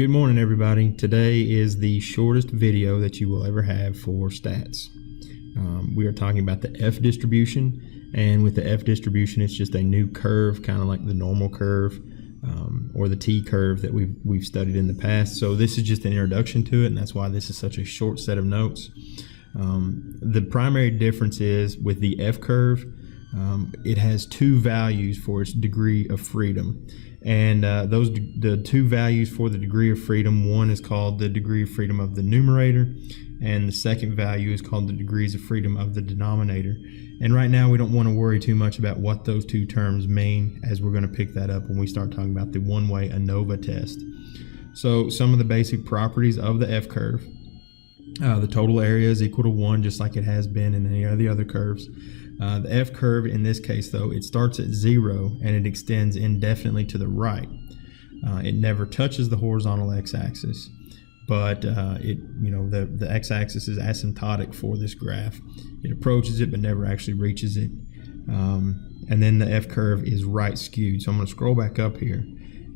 Good morning, everybody. Today is the shortest video that you will ever have for stats. We are talking about the F distribution, and with the F distribution, it's just a new curve, kind of like the normal curve or the T curve that we've studied in the past. So this is just an introduction to it, and that's why this is such a short set of notes. The primary difference is with the F curve, it has two values for its degree of freedom. And the two values for the degree of freedom, one is called the degree of freedom of the numerator, and the second value is called the degrees of freedom of the denominator. And right now we don't want to worry too much about what those two terms mean, as we're going to pick that up when we start talking about the one-way ANOVA test. So some of the basic properties of the F curve. The total area is equal to 1, just like it has been in any of the other curves. The F curve in this case, though, it starts at 0 and it extends indefinitely to the right. It never touches the horizontal x-axis, but the x-axis is asymptotic for this graph. It approaches it but never actually reaches it. And then the F curve is right skewed. So I'm going to scroll back up here,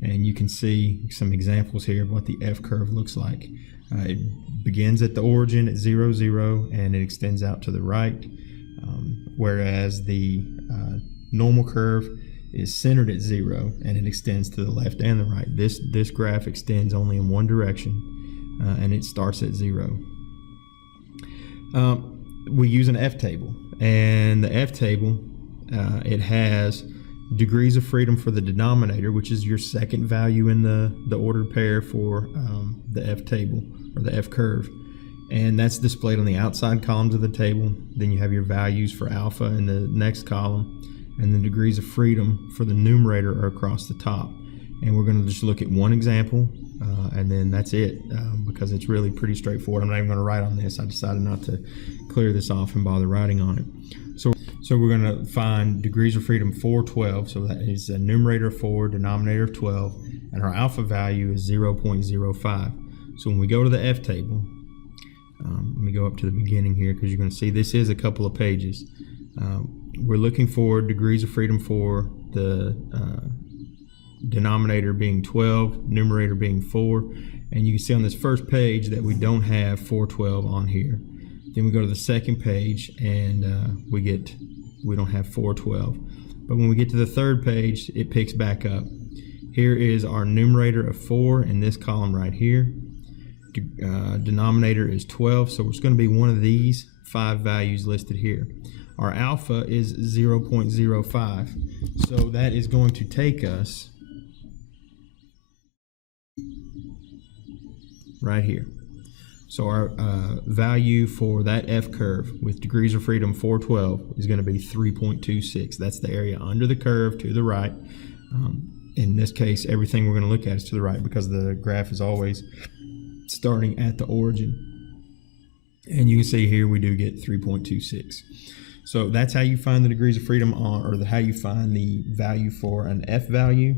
and you can see some examples here of what the F curve looks like. It begins at the origin at 0, 0, and it extends out to the right. Whereas the normal curve is centered at 0 and it extends to the left and the right. This graph extends only in one direction, and it starts at 0. We use an F table, and the F table it has degrees of freedom for the denominator, which is your second value in the ordered pair for the F table or the F curve. And that's displayed on the outside columns of the table. Then you have your values for alpha in the next column, and the degrees of freedom for the numerator are across the top. And we're going to just look at one example, and then that's it, because it's really pretty straightforward. I'm not even going to write on this. I decided not to clear this off and bother writing on it. So we're going to find degrees of freedom for 12. So that is a numerator of 4, denominator of 12, and our alpha value is 0.05. So when we go to the F table, let me go up to the beginning here, because you're going to see this is a couple of pages. We're looking for degrees of freedom for the denominator being 12, numerator being 4, and you can see on this first page that we don't have 412 on here. Then we go to the second page, and we don't have 412. But when we get to the third page, it picks back up. Here is our numerator of 4 in this column right here. Denominator is 12, so it's going to be one of these 5 values listed here. Our alpha is 0.05, so that is going to take us right here. So our value for that F curve with degrees of freedom 412 is going to be 3.26. That's the area under the curve to the right. In this case, everything we're going to look at is to the right, because the graph is always starting at the origin. And you can see here we do get 3.26. So that's how you find the degrees of freedom how you find the value for an F value.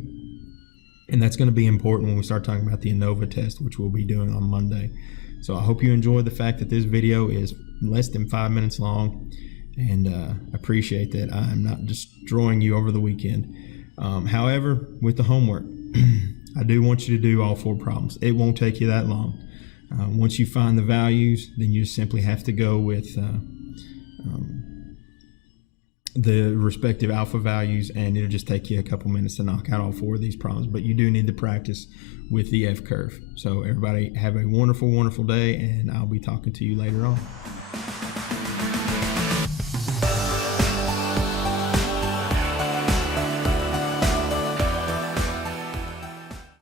And that's going to be important when we start talking about the ANOVA test, which we'll be doing on Monday. So I hope you enjoyed the fact that this video is less than 5 minutes long, and appreciate that I'm not destroying you over the weekend. However, with the homework, I do want you to do all 4 problems. It won't take you that long. Once you find the values, then you just simply have to go with the respective alpha values, and it'll just take you a couple minutes to knock out all 4 of these problems. But you do need to practice with the F curve. So everybody have a wonderful, wonderful day, and I'll be talking to you later on.